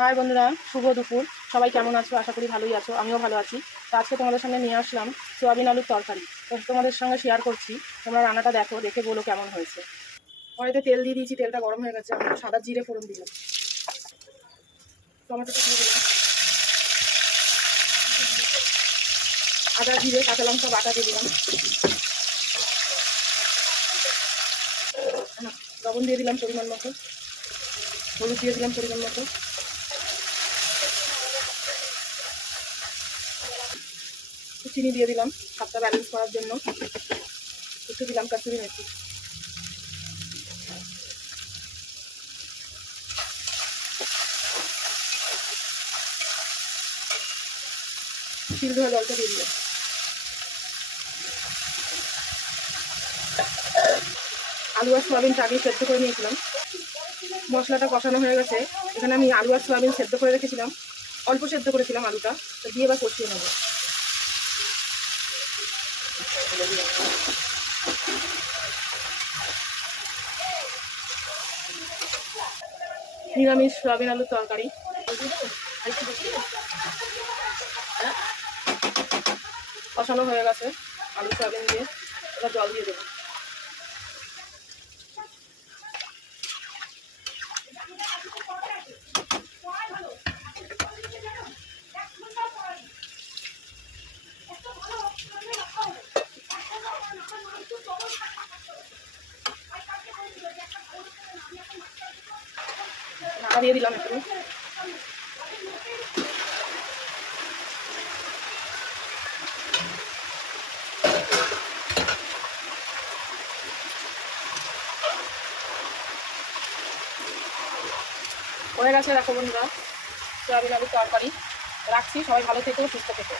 High বন্ধুরা, শুভ দুপুর। সবাই কেমন আছো? আশা করি ভালোই আছো, আমিও ভালো আছি। তো আজকে তোমাদের সামনে নিয়ে আসলাম সোয়াবিন আলুর তরকারি। তো তোমাদের সঙ্গে শেয়ার করছি, তোমরা রান্নাটা দেখো, দেখে বলো কেমন হয়েছে। কড়াইতে তেল দিয়ে দিয়েছি, তেলটা গরম হয়ে গেছে। আমি সাদা জিরে ফোড়ন দিলাম, টমেটোটা দিয়ে দিলাম, আদা জিরে কাঁচা লঙ্কা বাটা দিয়ে দিলাম, লবণ দিয়ে দিলাম পরিমাণ মতো, হলুদ দিয়ে দিলাম পরিমাণ মতো, চিনি দিয়ে দিলাম স্বাদটা ব্যালেন্স করার জন্য, একটু দিলাম কাসুরি মেথি, সিদ্ধ হয়ে জলটা দিয়ে দিলাম। আলু আর সোয়াবিনটা আগে সেদ্ধ করে নিয়েছিলাম, মশলাটা কষানো হয়ে গেছে। এখানে আমি আলু আর সোয়াবিন সেদ্ধ করে রেখেছিলাম, অল্প সেদ্ধ করেছিলাম আলুটা, তো দিয়ে এবার কষিয়ে নেব। নিরামিষ সোয়াবিন আলুর তরকারি কষানো হয়ে গেছে আলু সোয়াবিন দিয়ে। এবার জল দিয়ে দেবো। ঢাকা দিয়ে দিলাম একটু। হয়ে গেছে দেখো বন্ধুরা, সোয়াবিন আলুর তরকারি। রাখছি, সবাই ভালো থেকো, সুস্থ থেকো।